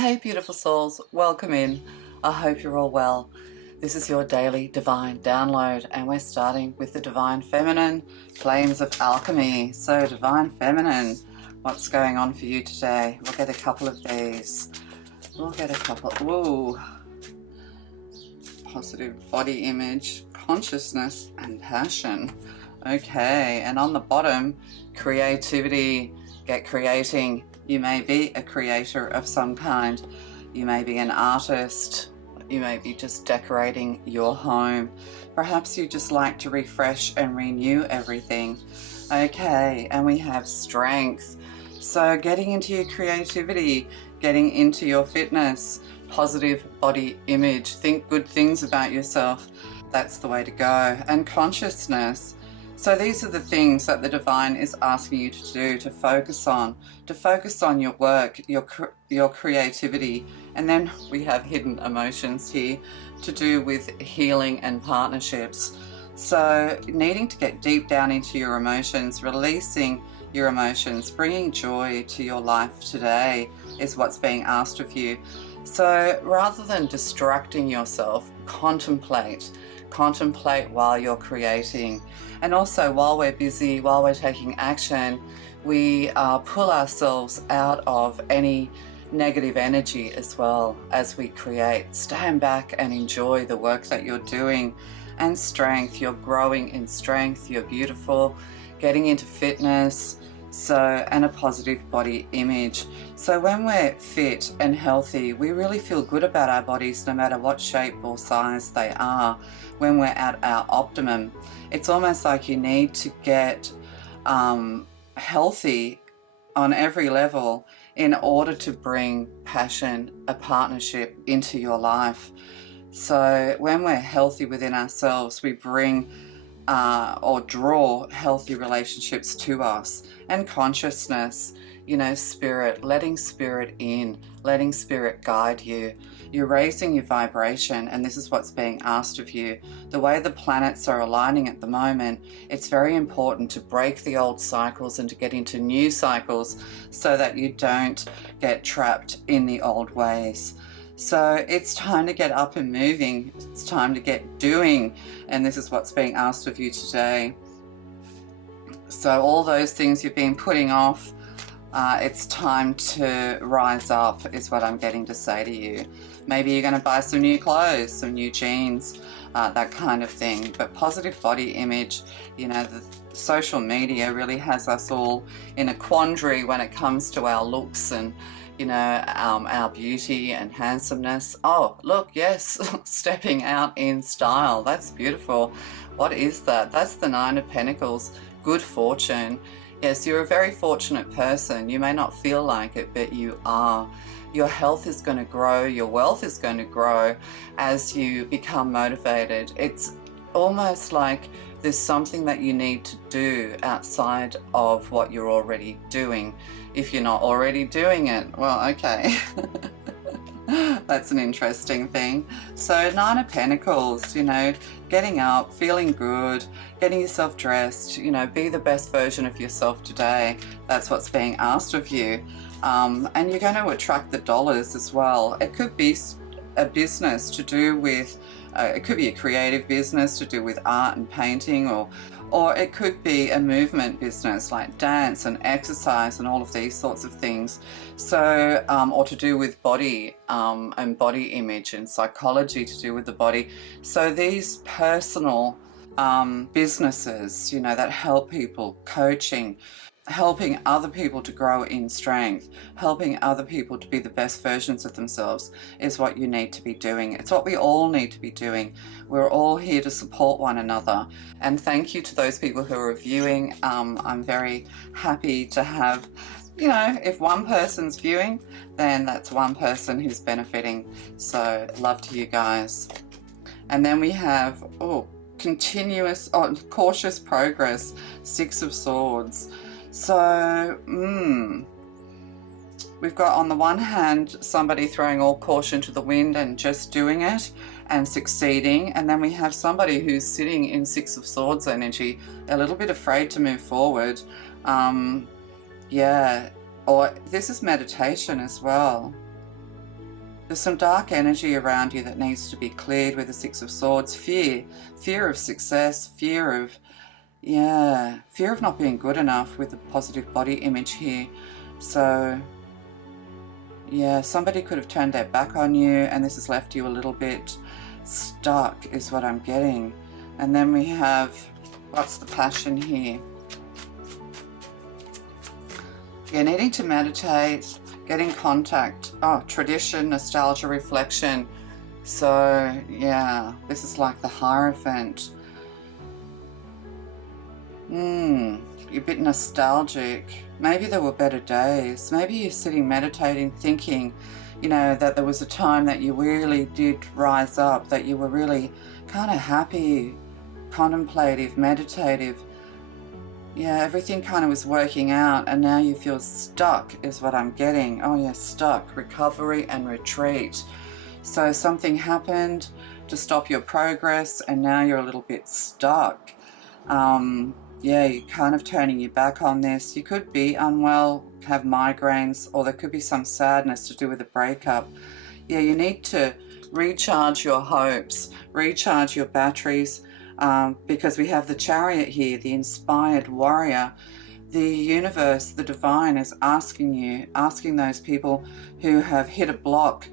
Hey beautiful souls, welcome in. I hope you're all well. This is your daily divine download and we're starting with the divine feminine, flames of alchemy. So divine feminine, what's going on for you today? We'll get a couple of these. We'll get a couple. Ooh. Positive body image, consciousness and passion. Okay, and on the bottom, creativity, get creating. You may be a creator of some kind. You may be an artist. You may be just decorating your home. Perhaps you just like to refresh and renew everything. Okay, and we have strength. So getting into your creativity, getting into your fitness, positive body image, think good things about yourself. That's the way to go. And consciousness. So these are the things that the divine is asking you to do, to focus on your work, your creativity. And then we have hidden emotions here to do with healing and partnerships. So needing to get deep down into your emotions, releasing your emotions, bringing joy to your life today is what's being asked of you. So rather than distracting yourself, contemplate while you're creating. And also while we're busy, while we're taking action, we pull ourselves out of any negative energy as well as we create. Stand back and enjoy the work that you're doing. And strength, you're growing in strength, you're beautiful, getting into fitness, and a positive body image. So when we're fit and healthy, we really feel good about our bodies no matter what shape or size they are. When we're at our optimum, it's almost like you need to get healthy on every level in order to bring passion, a partnership into your life. So when we're healthy within ourselves, we bring or draw healthy relationships to us. And consciousness, spirit, letting spirit in, letting spirit guide you. You're raising your vibration, and this is what's being asked of you. The way the planets are aligning at the moment, it's very important to break the old cycles and to get into new cycles so that you don't get trapped in the old ways. So it's time to get up and moving. It's time to get doing. And this is what's being asked of you today. So all those things you've been putting off, it's time to rise up is what I'm getting to say to you. Maybe you're going to buy some new clothes, some new jeans, that kind of thing. But positive body image, the social media really has us all in a quandary when it comes to our looks and our beauty and handsomeness. Oh, look, yes, stepping out in style. That's beautiful. What is that? That's the Nine of Pentacles, good fortune. Yes, you're a very fortunate person. You may not feel like it, but you are. Your health is going to grow. Your wealth is going to grow as you become motivated. It's almost like there's something that you need to do outside of what you're already doing. If you're not already doing it, well, okay. That's an interesting thing. So Nine of Pentacles, getting up, feeling good, getting yourself dressed, be the best version of yourself today. That's what's being asked of you. And you're going to attract the dollars as well. It could be a business to do with it could be a creative business to do with art and painting, or it could be a movement business like dance and exercise and all of these sorts of things. So, or to do with body and body image and psychology to do with the body. So these personal businesses, that help people, coaching, helping other people to grow in strength, helping other people to be the best versions of themselves is what you need to be doing. It's what we all need to be doing. We're all here to support one another. And thank you to those people who are viewing. I'm very happy to have, if one person's viewing, then that's one person who's benefiting. So love to you guys. And then we have, cautious progress, Six of Swords. So, we've got on the one hand somebody throwing all caution to the wind and just doing it and succeeding, and then we have somebody who's sitting in Six of Swords energy, a little bit afraid to move forward. Or this is meditation as well. There's some dark energy around you that needs to be cleared with the Six of Swords. Fear of success, fear of not being good enough with the positive body image here. So yeah, somebody could have turned their back on you, and this has left you a little bit stuck is what I'm getting. And then we have, what's the passion here? You're needing to meditate, get in contact. Oh, tradition, nostalgia, reflection. So yeah, this is like the Hierophant. You're a bit nostalgic. Maybe there were better days. Maybe you're sitting meditating, thinking, you know, that there was a time that you really did rise up, that you were really kind of happy, contemplative, meditative. Yeah, everything kind of was working out, and now you feel stuck is what I'm getting. Oh yeah, stuck, recovery and retreat. So something happened to stop your progress, and now you're a little bit stuck. Yeah, you're kind of turning your back on this. You could be unwell, have migraines, or there could be some sadness to do with a breakup. Yeah, you need to recharge your hopes, recharge your batteries, because we have the Chariot here, the inspired warrior. The universe, the divine, is asking those people who have hit a block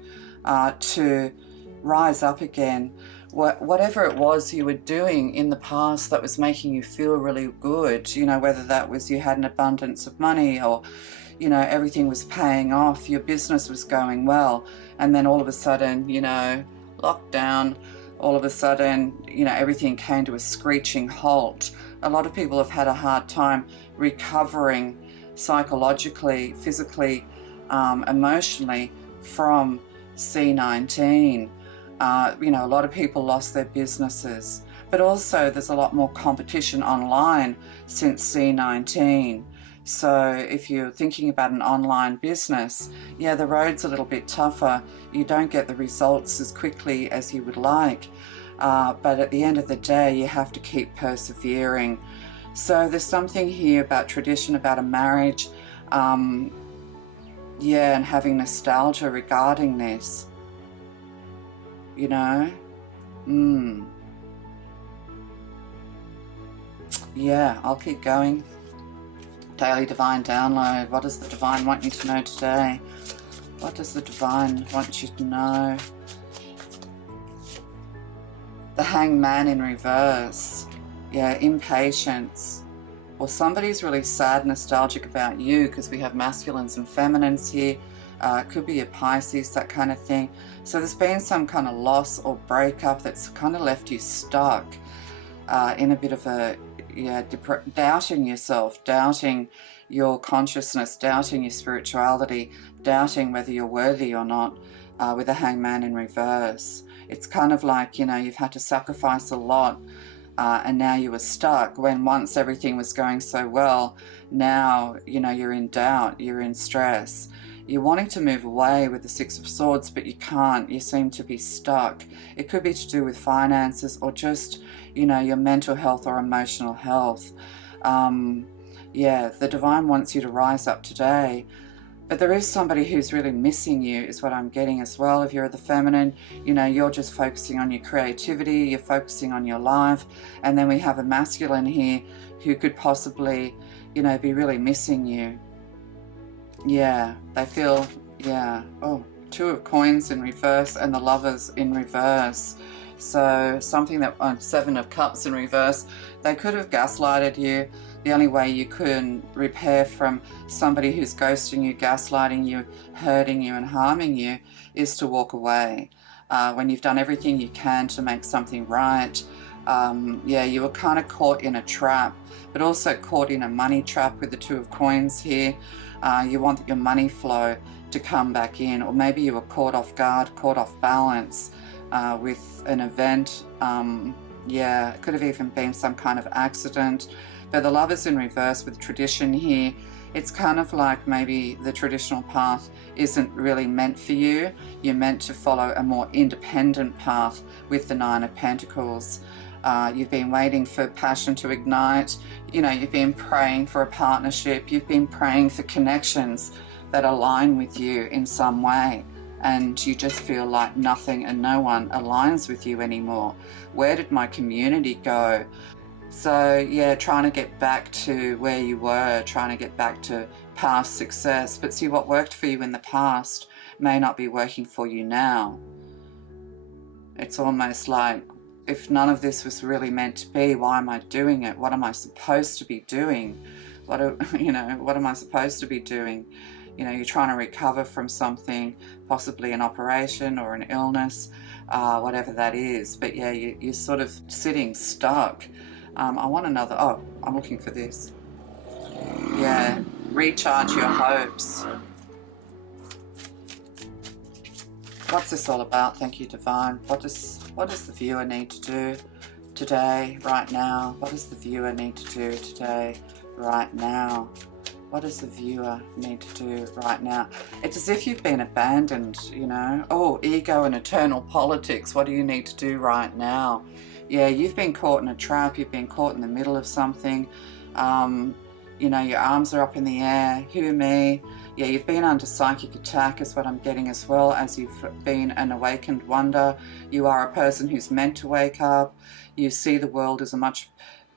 to rise up again. Whatever it was you were doing in the past that was making you feel really good, you know, whether that was you had an abundance of money, or, you know, everything was paying off, your business was going well, and then all of a sudden, you know, lockdown, all of a sudden, you know, everything came to a screeching halt. A lot of people have had a hard time recovering psychologically, physically, emotionally from C19. You know, a lot of people lost their businesses, but also there's a lot more competition online since C19. So if you're thinking about an online business, yeah, the road's a little bit tougher. You don't get the results as quickly as you would like, but at the end of the day, you have to keep persevering. So there's something here about tradition, about a marriage, yeah, and having nostalgia regarding this. You know, yeah, I'll keep going. Daily Divine Download. What does the Divine want you to know today? What does the Divine want you to know? The Hanged Man in reverse. Yeah, impatience. Or somebody's really sad, nostalgic about you, because we have masculines and feminines here. It could be a Pisces, that kind of thing. So there's been some kind of loss or breakup that's kind of left you stuck in a bit of a, yeah, doubting yourself, doubting your consciousness, doubting your spirituality, doubting whether you're worthy or not, with a Hangman in reverse. It's kind of like, you know, you've had to sacrifice a lot, and now you were stuck when once everything was going so well. Now, you know, you're in doubt, you're in stress. You're wanting to move away with the Six of Swords, but you can't. You seem to be stuck. It could be to do with finances, or just, you know, your mental health or emotional health. Yeah, the Divine wants you to rise up today. But there is somebody who's really missing you, is what I'm getting as well. If you're the feminine, you know, you're just focusing on your creativity, you're focusing on your life. And then we have a masculine here who could possibly, you know, be really missing you. Yeah, they feel, yeah, oh, Two of Coins in reverse and the Lovers in reverse. So something that, Seven of Cups in reverse, they could have gaslighted you. The only way you can repair from somebody who's ghosting you, gaslighting you, hurting you and harming you is to walk away. When you've done everything you can to make something right, yeah, you were kind of caught in a trap, but also caught in a money trap with the Two of Coins here. You want your money flow to come back in, or maybe you were caught off guard, caught off balance with an event. Yeah, it could have even been some kind of accident. But the Lovers in reverse with tradition here, it's kind of like maybe the traditional path isn't really meant for you. You're meant to follow a more independent path with the Nine of Pentacles. You've been waiting for passion to ignite. You know, you've been praying for a partnership. You've been praying for connections that align with you in some way. and you just feel like nothing and no one aligns with you anymore. Where did my community go? So yeah, trying to get back to where you were, trying to get back to past success. But see, what worked for you in the past may not be working for you now. It's almost like, if none of this was really meant to be, why am I doing it? What am I supposed to be doing? What am I supposed to be doing? You know, you're trying to recover from something, possibly an operation or an illness, whatever that is. But yeah, you're sort of sitting stuck. I want another, oh, I'm looking for this. Yeah, recharge your hopes. What's this all about? Thank you, Divine. What does the viewer need to do today, right now? What does the viewer need to do today, right now? What does the viewer need to do right now? It's as if you've been abandoned, you know. Oh, ego and eternal politics. What do you need to do right now? Yeah, you've been caught in a trap. You've been caught in the middle of something. You know, your arms are up in the air. Who, me? Yeah, you've been under psychic attack is what I'm getting, as well as you've been an awakened wonder. You are a person who's meant to wake up. You see the world as a much,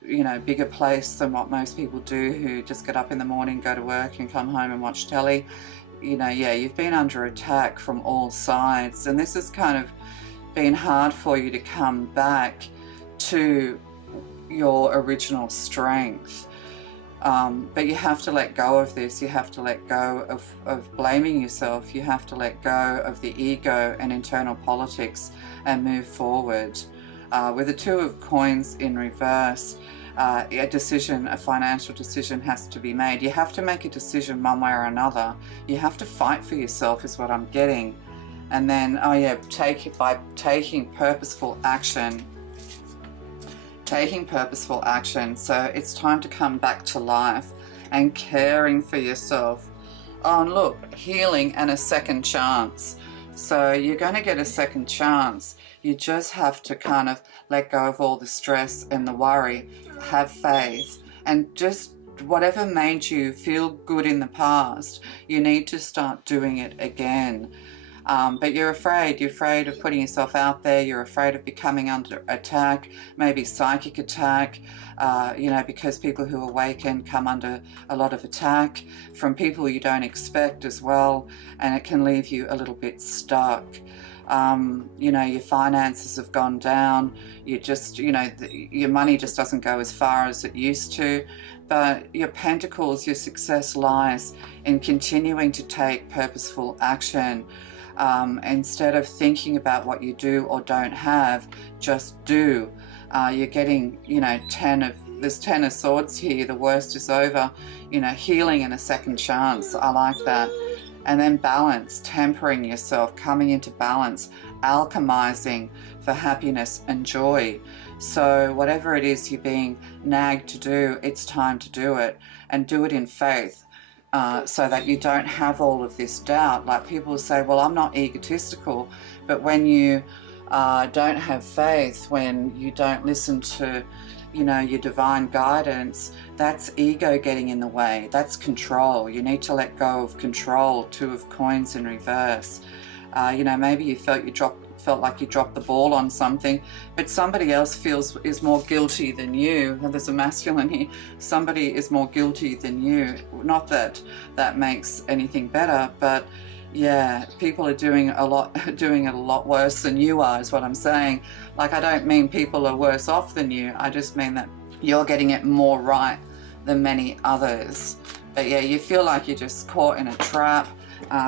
you know, bigger place than what most people do, who just get up in the morning, go to work and come home and watch telly. You know, yeah, you've been under attack from all sides, and this has kind of been hard for you to come back to your original strength. But you have to let go of this. You have to let go of blaming yourself. You have to let go of the ego and internal politics and move forward. With the Two of Coins in reverse, a financial decision has to be made. You have to make a decision one way or another. You have to fight for yourself is what I'm getting. And then, oh yeah, by taking purposeful action. Taking purposeful action. So it's time to come back to life and caring for yourself. Oh, and look, healing and a second chance. So you're going to get a second chance. You just have to kind of let go of all the stress and the worry, have faith, and just whatever made you feel good in the past, you need to start doing it again. But you're afraid of putting yourself out there. You're afraid of becoming under attack, maybe psychic attack, you know, because people who awaken come under a lot of attack from people you don't expect as well, and it can leave you a little bit stuck. You know, your finances have gone down. You just, you know, your money just doesn't go as far as it used to. But your pentacles, your success lies in continuing to take purposeful action. Instead of thinking about what you do or don't have, just do. You're getting, you know, there's 10 of Swords here. The worst is over. You know, healing and a second chance. I like that. And then balance, tempering yourself, coming into balance, alchemizing for happiness and joy. So whatever it is you're being nagged to do, it's time to do it, and do it in faith. So that you don't have all of this doubt. Like people say, well, I'm not egotistical, but when you don't have faith, when you don't listen to, you know, your divine guidance, that's ego getting in the way. That's control. You need to let go of control. Two of Coins in reverse. You know, maybe you felt like you dropped the ball on something, but somebody else is more guilty than you. And there's a masculine here. Somebody is more guilty than you. Not that that makes anything better, but yeah, people are doing it a lot worse than you are, is what I'm saying. Like, I don't mean people are worse off than you. I just mean that you're getting it more right than many others. But yeah, you feel like you're just caught in a trap,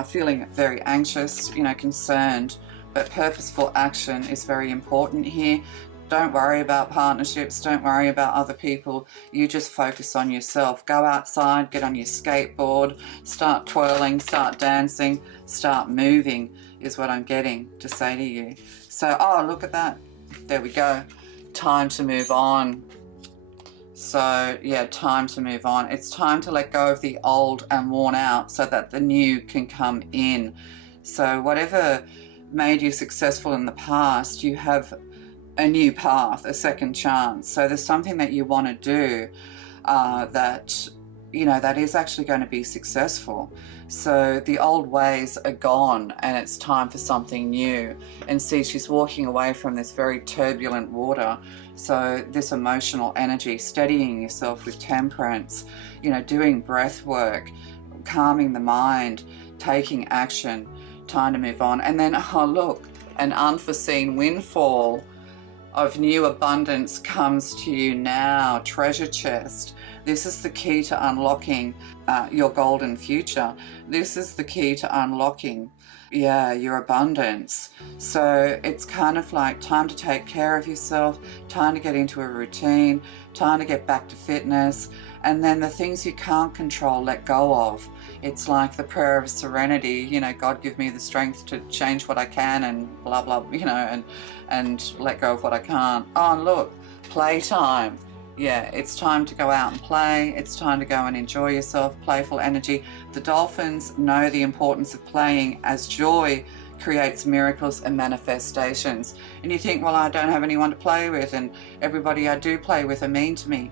feeling very anxious, you know, concerned. But purposeful action is very important here. Don't worry about partnerships. Don't worry about other people. You just focus on yourself. Go outside, get on your skateboard, start twirling, start dancing, start moving is what I'm getting to say to you. So, oh, look at that. There we go. Time to move on. So, yeah, time to move on. It's time to let go of the old and worn out so that the new can come in. So whatever made you successful in the past, you have a new path, a second chance. So there's something that you want to do that, you know, that is actually going to be successful. So the old ways are gone and it's time for something new. And see, she's walking away from this very turbulent water. So this emotional energy, steadying yourself with temperance, you know, doing breath work, calming the mind, taking action, time to move on. And then, oh look, an unforeseen windfall of new abundance comes to you now. Treasure chest. This is the key to unlocking your golden future. This is the key to unlocking, yeah, your abundance. So it's kind of like time to take care of yourself, time to get into a routine, time to get back to fitness, and then the things you can't control, let go of. It's like the prayer of serenity, you know, God give me the strength to change what I can and blah, blah, you know, and let go of what I can't. Oh, look, playtime. Yeah, it's time to go out and play. It's time to go and enjoy yourself, playful energy. The dolphins know the importance of playing, as joy creates miracles and manifestations. And you think, well, I don't have anyone to play with and everybody I do play with are mean to me.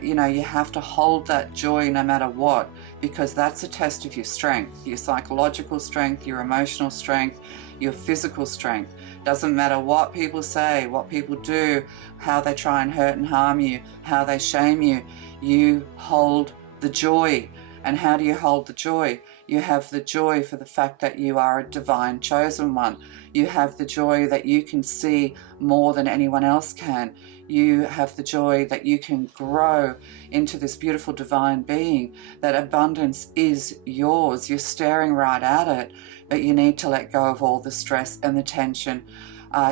You know, you have to hold that joy no matter what, because that's a test of your strength, your psychological strength, your emotional strength, your physical strength. Doesn't matter what people say, what people do, how they try and hurt and harm you, how they shame you. You hold the joy. And how do you hold the joy? You have the joy for the fact that you are a divine chosen one. You have the joy that you can see more than anyone else can. You have the joy that you can grow into this beautiful divine being. That abundance is yours. You're staring right at it, but you need to let go of all the stress and the tension.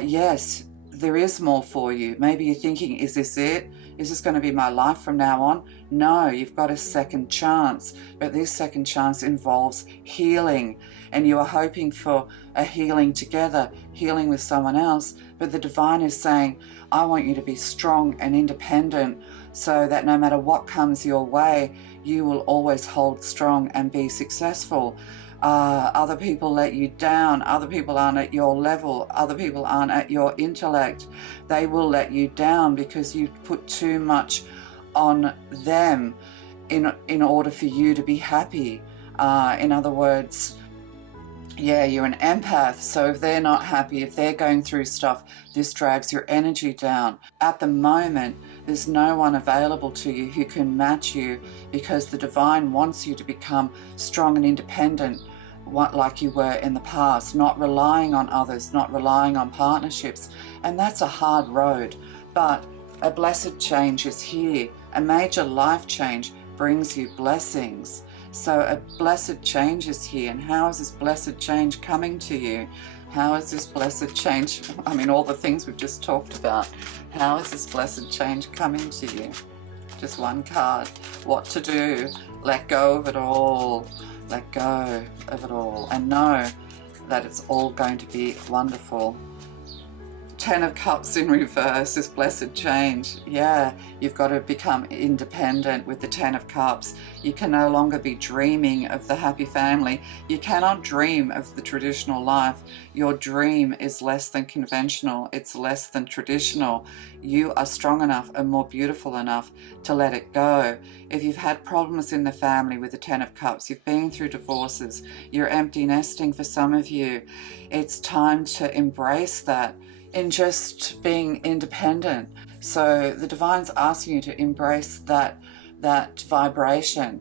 Yes, there is more for you. Maybe you're thinking, is this it? Is this going to be my life from now on? No, you've got a second chance, but this second chance involves healing, and you are hoping for a healing together, healing with someone else, but the divine is saying, I want you to be strong and independent so that no matter what comes your way, you will always hold strong and be successful. Other people let you down, other people aren't at your level, other people aren't at your intellect. They will let you down because you put too much on them in order for you to be happy. In other words, yeah, you're an empath, so if they're not happy, if they're going through stuff, this drags your energy down. At the moment, there's no one available to you who can match you, because the divine wants you to become strong and independent, like you were in the past, not relying on others, not relying on partnerships. And that's a hard road, but a blessed change is here. A major life change brings you blessings. So a blessed change is here. And how is this blessed change coming to you? How is this blessed change, I mean, all the things we've just talked about, how is this blessed change coming to you? Just one card. What to do? Let go of it all. Let go of it all. And know that it's all going to be wonderful. Ten of Cups in reverse is blessed change. Yeah, you've got to become independent with the Ten of Cups. You can no longer be dreaming of the happy family. You cannot dream of the traditional life. Your dream is less than conventional. It's less than traditional. You are strong enough and more beautiful enough to let it go. If you've had problems in the family with the Ten of Cups, you've been through divorces, you're empty nesting for some of you, it's time to embrace that in just being independent. So the divine's asking you to embrace that vibration,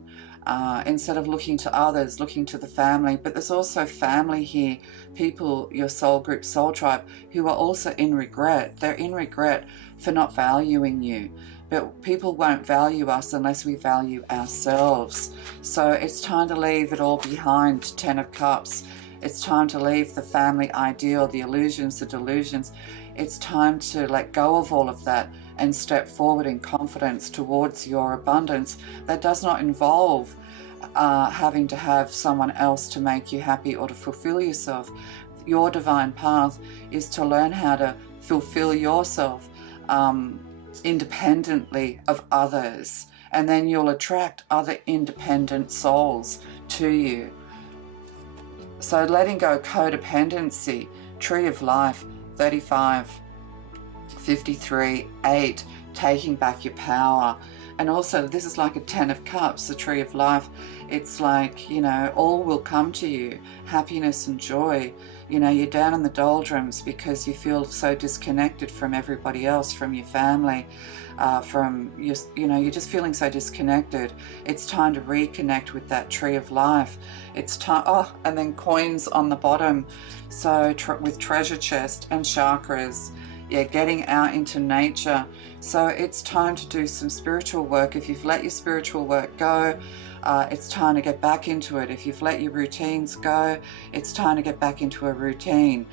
instead of looking to others, looking to the family. But there's also family here, people, your soul group, soul tribe, who are also in regret. They're in regret for not valuing you. But people won't value us unless we value ourselves. So it's time to leave it all behind, Ten of Cups. It's time to leave the family ideal, the illusions, the delusions. It's time to let go of all of that and step forward in confidence towards your abundance. That does not involve having to have someone else to make you happy or to fulfill yourself. Your divine path is to learn how to fulfill yourself independently of others. And then you'll attract other independent souls to you. So letting go codependency, Tree of Life, 35, 53, 8, taking back your power. And also, this is like a 10 of Cups, the Tree of Life. It's like, you know, all will come to you, happiness and joy. You know, you're down in the doldrums because you feel so disconnected from everybody else, from your family, from your, you know, you're just feeling so disconnected. It's time to reconnect with that Tree of Life. It's time, oh, and then coins on the bottom. So with treasure chest and chakras, yeah, getting out into nature. So it's time to do some spiritual work. If you've let your spiritual work go, it's time to get back into it. If you've let your routines go, it's time to get back into a routine.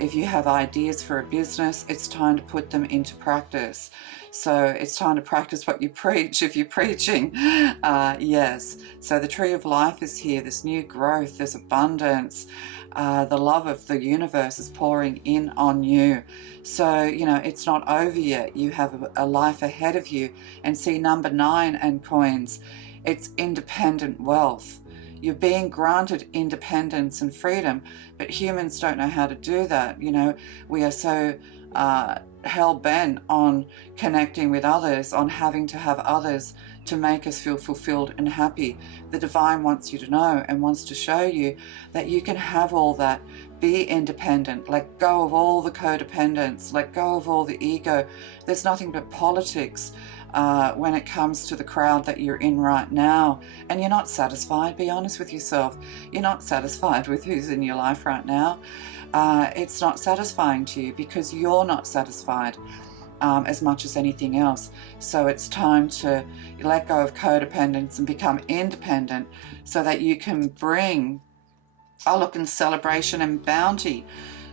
If you have ideas for a business, it's time to put them into practice. So it's time to practice what you preach if you're preaching. Yes. So the Tree of Life is here. There's new growth. There's abundance. The love of the universe is pouring in on you. So, you know, it's not over yet. You have a life ahead of you. And see, number 9 and coins, it's independent wealth. You're being granted independence and freedom, but humans don't know how to do that. You know, we are so hell-bent on connecting with others, on having to have others to make us feel fulfilled and happy. The divine wants you to know and wants to show you that you can have all that. Be independent. Let go of all the codependence. Let go of all the ego. There's nothing but politics when it comes to the crowd that you're in right now. And you're not satisfied. Be honest with yourself. You're not satisfied with who's in your life right now. It's not satisfying to you because you're not satisfied as much as anything else. So it's time to let go of codependence and become independent so that you can bring, oh look, and celebration and bounty,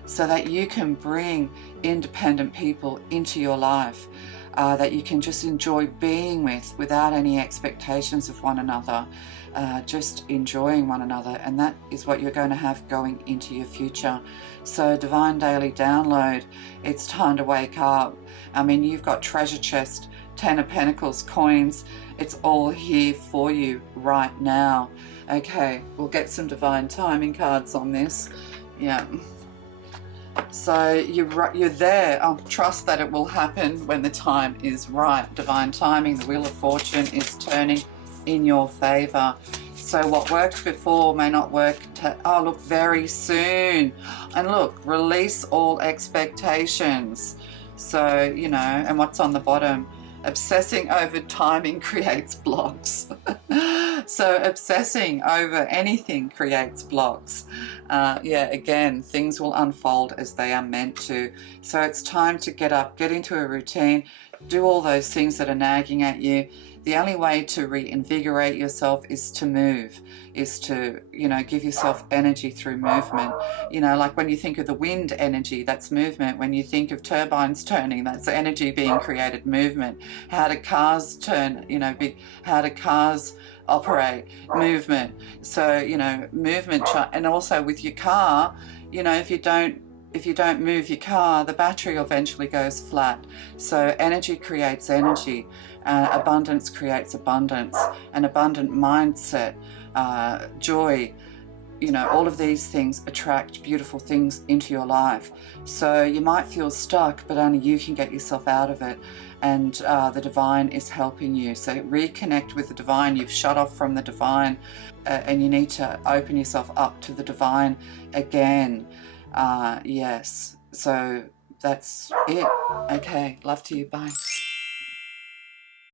so that you can bring independent people into your life that you can just enjoy being with without any expectations of one another. Just enjoying one another, and that is what you're going to have going into your future. So divine daily download, it's time to wake up. I mean, you've got treasure chest, 10 of Pentacles, coins, it's all here for you right now. Okay, we'll get some divine timing cards on this. Yeah. So you're there. Trust that it will happen when the time is right. Divine timing, the Wheel of Fortune is turning in your favor. So what worked before may not work oh look, very soon. And look, release all expectations. So, you know, and what's on the bottom? Obsessing over timing creates blocks. So obsessing over anything creates blocks. Yeah, again, things will unfold as they are meant to. So it's time to get up, get into a routine, do all those things that are nagging at you. The only way to reinvigorate yourself is to move, is to, you know, give yourself energy through movement. You know, like when you think of the wind energy, that's movement. When you think of turbines turning, that's energy being created, movement. How do cars turn, you know, how do cars operate? Movement. So, you know, movement. And also with your car, you know, if you don't move your car, the battery eventually goes flat. So energy creates energy. Abundance creates abundance. An abundant mindset, joy, you know, all of these things attract beautiful things into your life. So you might feel stuck, but only you can get yourself out of it. And the divine is helping you. So reconnect with the divine. You've shut off from the divine, and you need to open yourself up to the divine again. Yes. So that's it. Okay. Love to you. Bye.